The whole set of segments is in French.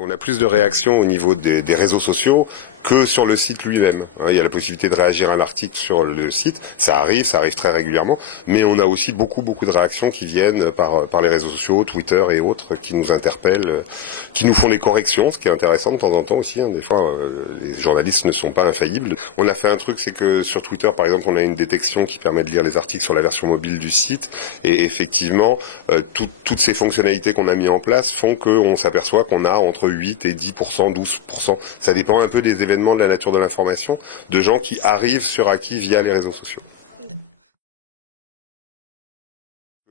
On a plus de réactions au niveau des réseaux sociaux que sur le site lui-même. Il y a la possibilité de réagir à un article sur le site, ça arrive très régulièrement, mais on a aussi beaucoup de réactions qui viennent par les réseaux sociaux, Twitter et autres, qui nous interpellent, qui nous font des corrections, ce qui est intéressant de temps en temps aussi. Des fois, les journalistes ne sont pas infaillibles. On a fait un truc, c'est que sur Twitter, par exemple, on a une détection qui permet de lire les articles sur la version mobile du site, et effectivement, toutes ces fonctionnalités qu'on a mis en place font qu'on s'aperçoit qu'on a entre 8 et 10%, 12%. Ça dépend un peu des événements de la nature de l'information, de gens qui arrivent sur Aki via les réseaux sociaux.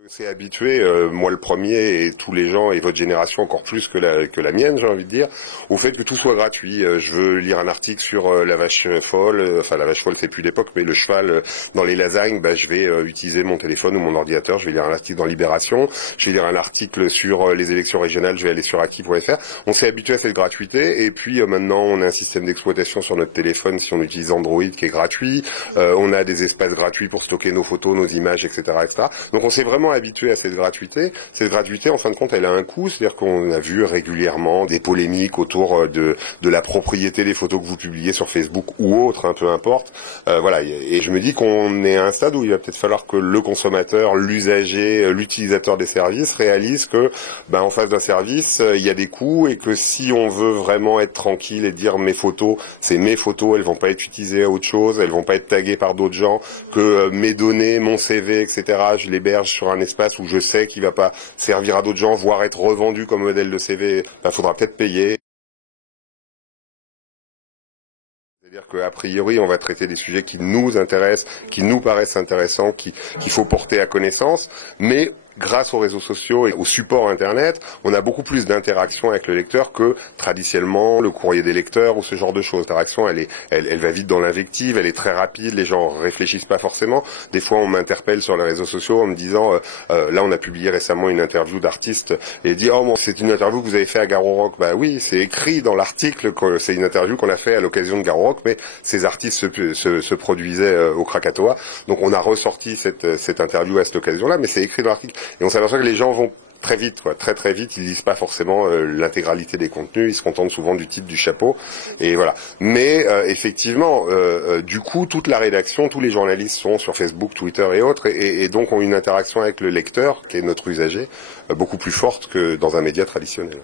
C'est habitué, moi le premier et tous les gens et votre génération encore plus que la mienne, j'ai envie de dire, au fait que tout soit gratuit. Je veux lire un article sur la vache folle, enfin la vache folle c'est plus l'époque, mais le cheval dans les lasagnes, je vais utiliser mon téléphone ou mon ordinateur, je vais lire un article dans Libération, je vais lire un article sur les élections régionales, je vais aller sur aki.fr. On s'est habitué à cette gratuité et puis maintenant on a un système d'exploitation sur notre téléphone si on utilise Android qui est gratuit, on a des espaces gratuits pour stocker nos photos, nos images, etc. Donc on s'est vraiment habitué à cette gratuité. Cette gratuité, en fin de compte, elle a un coût, c'est-à-dire qu'on a vu régulièrement des polémiques autour de la propriété des photos que vous publiez sur Facebook ou autre, peu importe. Voilà, et je me dis qu'on est à un stade où il va peut-être falloir que le consommateur, l'usager, l'utilisateur des services réalise que, en face d'un service, il y a des coûts et que si on veut vraiment être tranquille et dire mes photos, c'est mes photos, elles vont pas être utilisées à autre chose, elles vont pas être taguées par d'autres gens, que mes données, mon CV, etc., je l'héberge sur un espace où je sais qu'il va pas servir à d'autres gens, voire être revendu comme modèle de CV, faudra peut-être payer. C'est-à-dire qu'a priori, on va traiter des sujets qui nous intéressent, qui nous paraissent intéressants, qu'il faut porter à connaissance, mais grâce aux réseaux sociaux et au support Internet, on a beaucoup plus d'interaction avec le lecteur que traditionnellement le courrier des lecteurs ou ce genre de choses. L'interaction, elle va vite dans l'invective, elle est très rapide, les gens réfléchissent pas forcément. Des fois, on m'interpelle sur les réseaux sociaux en me disant, là, on a publié récemment une interview d'artiste et dit, oh bon, c'est une interview que vous avez fait à Garo Rock. Bah oui, c'est écrit dans l'article que c'est une interview qu'on a fait à l'occasion de Garo Rock, mais ces artistes se produisaient au Krakatoa. Donc, on a ressorti cette interview à cette occasion-là, mais c'est écrit dans l'article. Et on s'aperçoit que les gens vont très vite, très vite, ils lisent pas forcément l'intégralité des contenus, ils se contentent souvent du titre, du chapeau, et voilà. Mais effectivement, du coup, toute la rédaction, tous les journalistes sont sur Facebook, Twitter et autres, et donc ont une interaction avec le lecteur, qui est notre usager, beaucoup plus forte que dans un média traditionnel.